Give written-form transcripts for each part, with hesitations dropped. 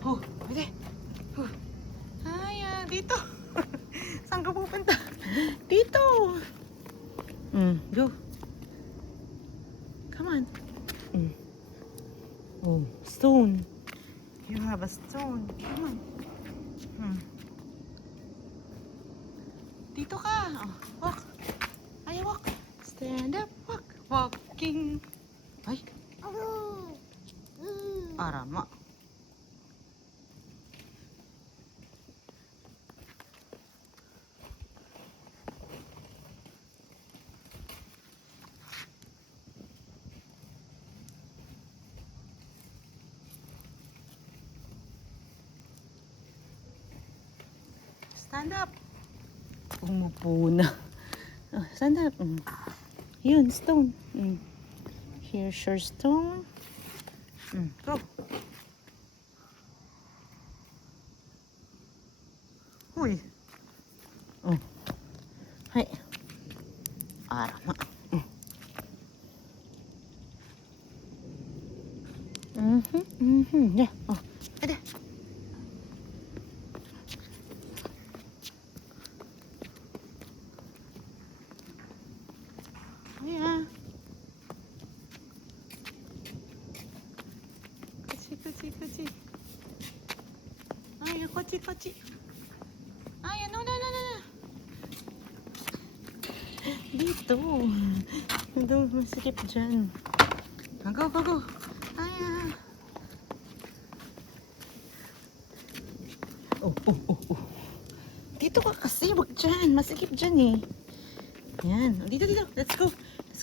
Pwede. Aya, dito. Saan ka pupunta? Dito. Go. Come on. Oh, stone. You have a stone. Come on. Dito ka. Oh, walk. Ay, walk. Stand up, walk. Walking. Ay. Arama. Stand up. Umupo na. Oh, stand up. Yun, stone. Here's your stone. Go. Uy. Oh. Hay. Arama. Yeah. Oh. Ada. Yeah. Kuchi. Ay, kuchi. Ay, no. Dito. Doon, masikip dyan. Go. Ay, Oh. Dito ka kasi, wag dyan. Masikip dyan eh. Yan. Dito. Let's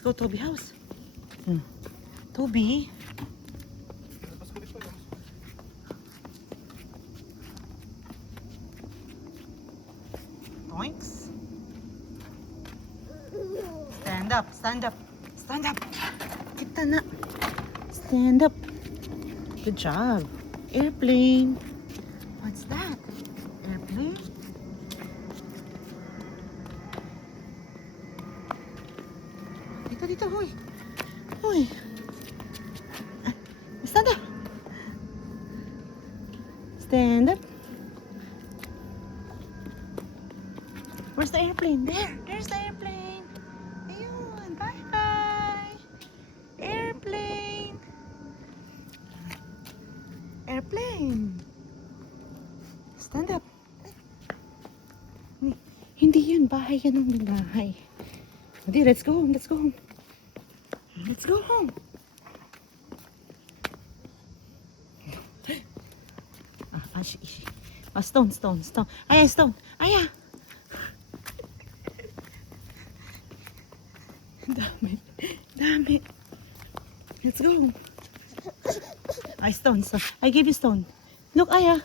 go, Toby house. Toby. Toinks. Stand up. Kita na. Stand up. Good job. Airplane. What's that? Airplane? Dito, huy. Stand up. Stand up. Where's the airplane? There's the airplane. Ayun, bye. Airplane. Stand up. Hindi yan, bahay yan ng bahay. Hindi, let's go home. Stone. Aya, stone. Aya. Dami. Let's go. Stone. I gave you stone. Look, Aya.